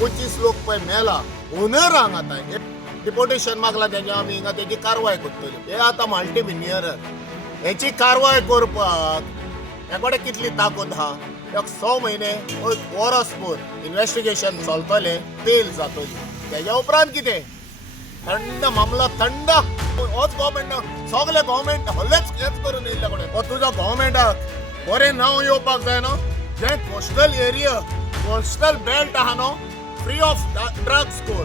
25 लोक पळय मेला ओनरांक आतां डिपोटेशन मागला तेजें आमी हिंगा तेजी कारवाय करतली. हे आतां मल्टी मिलियनर हेची कारवाय करपाक हे कडेन कितली ताकद आहा. एक 6 म्हयने वर्सभर इन्व्हेस्टिगेशन चलतलें, बेल जातली. तेज्या उपरांत कितें थंड मामला थंड होच गव्हर्मेंट सगळे गव्हर्मेंट हेच करून येयल्ले कडेन हो तुजो गव्हर्मेंटाक बरें नांव येवपाक जाय न्हू. जे कोस्टल एरिया कोस्टल बेल्ट आहा न्हू, free of drugs core,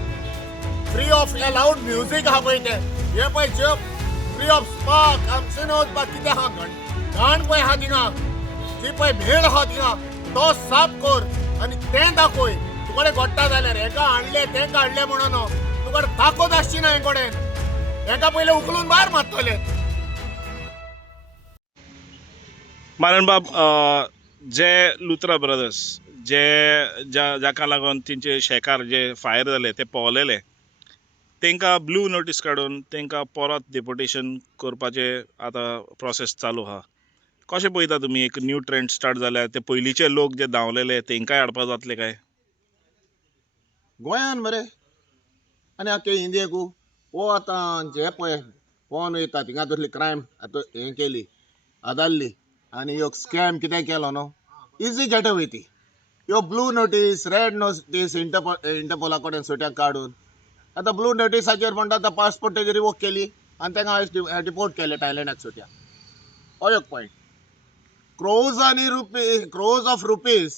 free of loud music आहा पळय तें, हे पळय जे फ्री ऑफ स्पार्क आमचे वचपाक कितें आहा घाण पळय आहा थिंगा, जी पळय भेळ आहा थिंगा तो साफ कर आनी तें दाखय. तुकडे घडटा जाल्यार हेका हाडले तें काडले म्हणून न्हू, तुकडे ताकद आसची ना हे कडेन. हेका पयले उखलून भायर मारतले. मारण बाब जे लुथरा ब्रदर्स जाका लागून तेंचे शेकार जे फायर जाले ते पावलेले, तांकां ब्लू नोटीस काडून तांकां परत डिपोटेशन करपाचे आतां प्रोसेस चालू आहा. कशें पळयता तुमी एक न्यू ट्रेंड स्टार्ट जाल्यार ते पयलींचे लोक जे धांवलेले तांकांय हाडपा जातले काय? गोंयान मरे आनी आख्खे इंडियेकू हो आतां जे पळय पोवन वयता थिंगा तसली क्रायम आतां हें केली आदारली आनी ह्यो स्कॅम कितें केलो न्हू, इजी गेट अवे ती. ह्यो ब्लू नोटीस रेड नोटीस इंटरपोला कडेन सुट्याक काडून आतां ब्लू नोटिसाचेर म्हणटा आतां पासपोर्ट तेजी रिवोक केली आनी तांकां आयज डिपोर्ट केले थायलँडाक सुट्याक. हो एक पॉयंट. क्रोज ऑफ रुपीज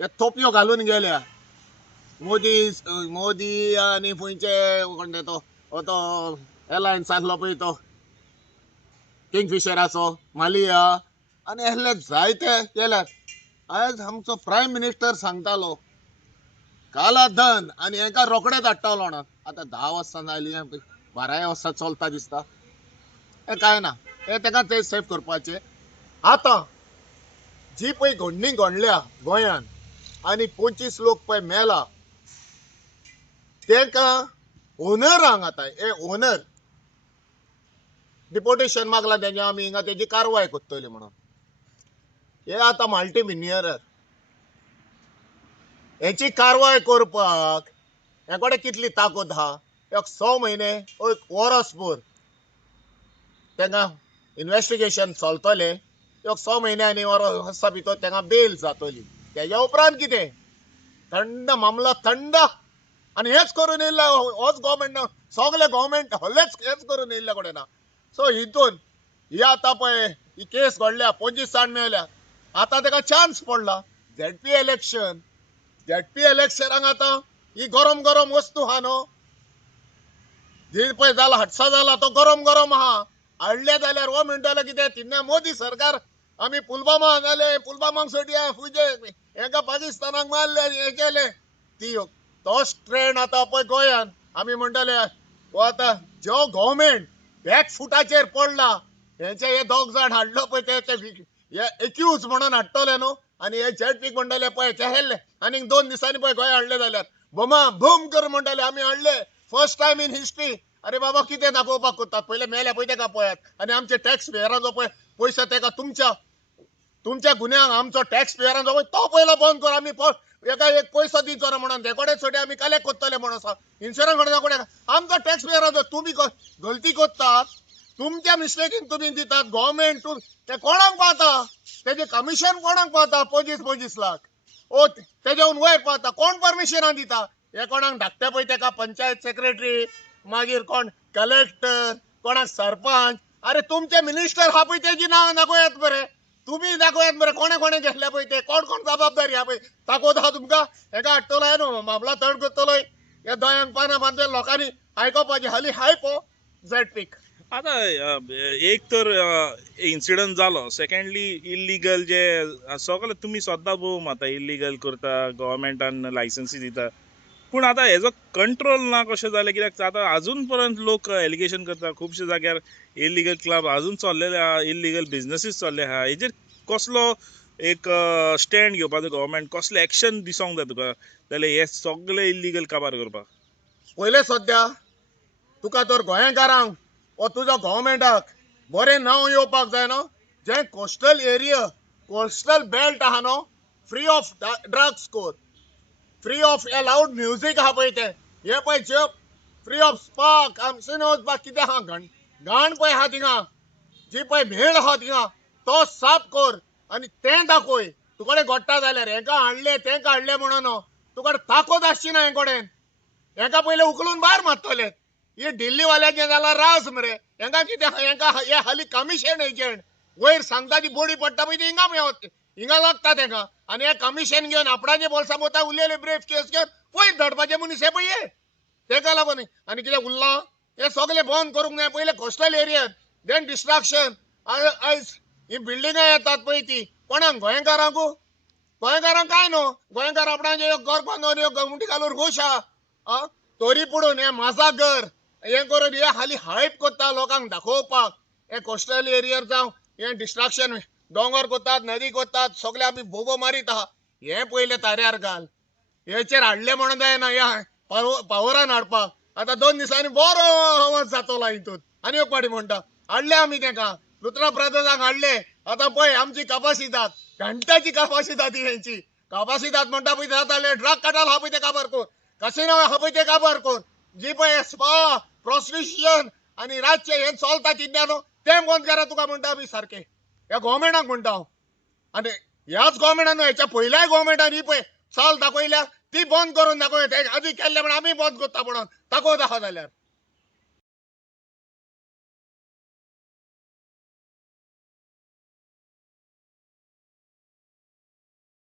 हे थोपयो घालून गेल्या. मोदी आनी फुंयचे कोण ते तो एलायन्स आसलो पळय तो किंगफिशराचो मालिया आनी असले जायते केल्यात. आयज आमचो प्रायम मिनिस्टर सांगतालो काला धन आनी हेका रोखडेच हाडटालो म्हणून. आतां 10 वर्सां जालीं 12 वर्सां चलता दिसता. हे काय ना, हे ताका ते सेफ करपाचे. आतां जी पळय घडणी घडल्या गोंयान आनी 25 लोक पळय मेला तेका ओनरांक आतां हे ओनर डिपोटेशन मागला तेजें आमी हिंगा तेजी कारवाय करतली म्हणून. हे आतां मल्टी मिलियनर हेची कारवाय करपाक हे कडेन कितली ताकद आहा. एक 6 म्हयने वर्सभर तांकां इन्व्हेस्टिगेशन चलतलें. एक 6 म्हयने आनी वर्सा भितर तांकां बेल जातली. तेज्या उपरांत कितें थंड मामला थंड आनी हेच करून येयल्ले होच गव्हर्मेंट सगळे गव्हर्मेंट हेच करून येयल्ले कडेन ना. सो हितून ही आतां पळय ही केस घडल्या 25 जाण मेल्या. आतां ताका चान्स पडला. झेडपी इलेक्शनाक आतां ही गरम वस्तू आहा न्हू, जी पळय जाला हादसा जाला तो गरम आहा. हाडले जाल्यार हो म्हणटलो कितें तिन्ना मोदी सरकार आमी पुलवामा जाले पुलवामाक सोडया फुजे हेका पाकिस्तानाक मारले हे केले ती तोच ट्रेंड आतां पळय गोंयान आमी म्हणटले हो आतां जो गव्हर्मेंट बॅकफुटाचेर पडला हेचे हे 2 जाण हाडलो पळय ते एक्यूज म्हणून हाडटले न्हू आनी हे झेडपीक म्हणटले पळय चेहल्ले आनी 2 दिसांनी पळय गोंय हाडले जाल्यार बोमा बूम कर म्हणटले आमी हाडले फर्स्ट टायम इन हिस्ट्री. अरे बाबा कितें दाखोवपाक कोत्तात पयले मेल्या पळय तेका पळयात आनी आमचे टॅक्स पेयराचो पळय पयसो तेका तुमच्या गुन्यांक आमचो टॅक्स पेयराचो पळय तो पयलो बंद कर. आमी एका एक पयसो दिवचो ना म्हणून ते कडेन सोडे आमी कलेक्ट करतले म्हणून इन्शुरन्स कोणा कडेन आमचो टॅक्स पेयराचो. तुमी गलती करतात तुमच्या मिस्टेकीन तुमी दितात गव्हर्मेंट ते कोणाक पावता तेजे कमिशन कोणाक पावता 25 लाख ओ तेजेवन वयर पावता कोण परमिशनां दिता. हे कोणाक धाकटे पळय तेका पंचायत सेक्रेटरी मागीर कोण कलेक्टर कोणाक सरपंच. अरे तुमचे मिनिस्टर हा पळय तेजी नांव दाखयात बरे, तुम्ही दाखयात बरे कोणे घेतल्या पळय ते कोण जबाबदारी हा पळय ताकद आहा तुमकां. हेका हाडटलो हे न्हू मामला थंड करतलो हे दोयांक पानां बांदले लोकांनी आयकोपाचें हाली हाय पो झेडपीक. आतां एक तर इन्सिडंट जालो, सेकंडली इल्लिगल जे सगळे तुमी सद्दां भोव माता इल्लिगल करता गव्हर्मेंटान लायसन्सी दिता पूण आतां हेजो कंट्रोल ना कशें जालें कित्याक आतां आजून पर्यंत लोक एलिगेशन करता खुबशे जाग्यार इल्लिगल क्लब आजून चल्लेले आहा, इल्लिगल बिजनसीस चल्ले आहा. हेजेर कसलो एक स्टँड घेवपाचो गव्हर्मेंट कसलें एक्शन दिसोंक जाय तुका जाल्यार हे सगळे इल्लिगल काबार करपाक? पयले सद्या तुका तर गोंयकारांक ओ तुजो गव्हर्मेंटाक बरें नांव येवपाक जाय न्हू. जे कोस्टल एरिया कोस्टल बेल्ट आहा न्हू, free of drugs core, free of loud music आहा पळय ते हे पळय जे फ्री ऑफ स्पार्क आमचे वचपाक कितें आहा घाण पळय आहा थिंगा जी पळय भेळ आहा थिंगा तो साफ कर आनी तें दाखय तुकडे घोडटा जाल्यार हेका हाडले तेका हाडले म्हणून तुकडे ताकद आसची ना हे कडेन हेका पहिले उखलून भायर मारतले हे दिल्ली वाल्याचे जाल्यार रास मरे हेंका कितें हेंका हे हाली कमिशन एजंट वयर सांगता ती बोडी पडटा पळय ती हिंगा मेवत हिंगा लागता तेका आनी हे कमिशन घेवन आपणाचे बोल्सा मोता उरलेले ब्रेफ केस घेवन पयस धडपाचे मनीस हे पळय हे तेका लागून आनी कितें उरलां हे सगळे बंद करूंक जाय पहिले कोस्टल एरियात देन डिस्ट्रक्शन आयज ही बिल्डिंगां येतात पळय ती कोणाक गोंयकारांक काय न्हू गोंयकार आपणाचे घर बांदून गवंडी घालून खूश आहा तोरी पडून हे माझा घर हे करून हे हाली हायप करता लोकांक दाखोवपाक हे कोस्टल एरियार जावं हे डिस्ट्रक्शन दोंगर कोतात नदी कोतात सगळे आमी बोबो मारीत आहा हे पहिले ताऱ्यार घाल हेचेर हाडले म्हणून जायना हे पावरान हाडपाक आता 2 दिसांनी बरो आवाज जातलो हितून आनी एक पाटी म्हणटा हाडले आमी तेका रुद्रा प्रसादाक हाडले आता पळय आमची कपासिदाद घंटाची कपासिदाद ही हेंची कपासिदाद म्हणटा पळय जाताले ड्रग काढाल हा पळय ते काबार कोर कसिनो हा पळय ते काबार कोर जी पळय स्पा प्रॉस्टिट्यूशन आणि रातचे हे चलता चिंता न्हू ते बंद करा तुका म्हणटा आमी सारखे ह्या गव्हर्मेंटाक म्हणटा हांव आनी ह्याच गव्हर्मेंटान हेच्या पयल्याय गव्हर्मेंटान ही पळय चाल दाखयल्या ती बंद करून दाखय आधी केल्ले म्हण आमी बंद करता म्हणून दाखोवता जाल्यार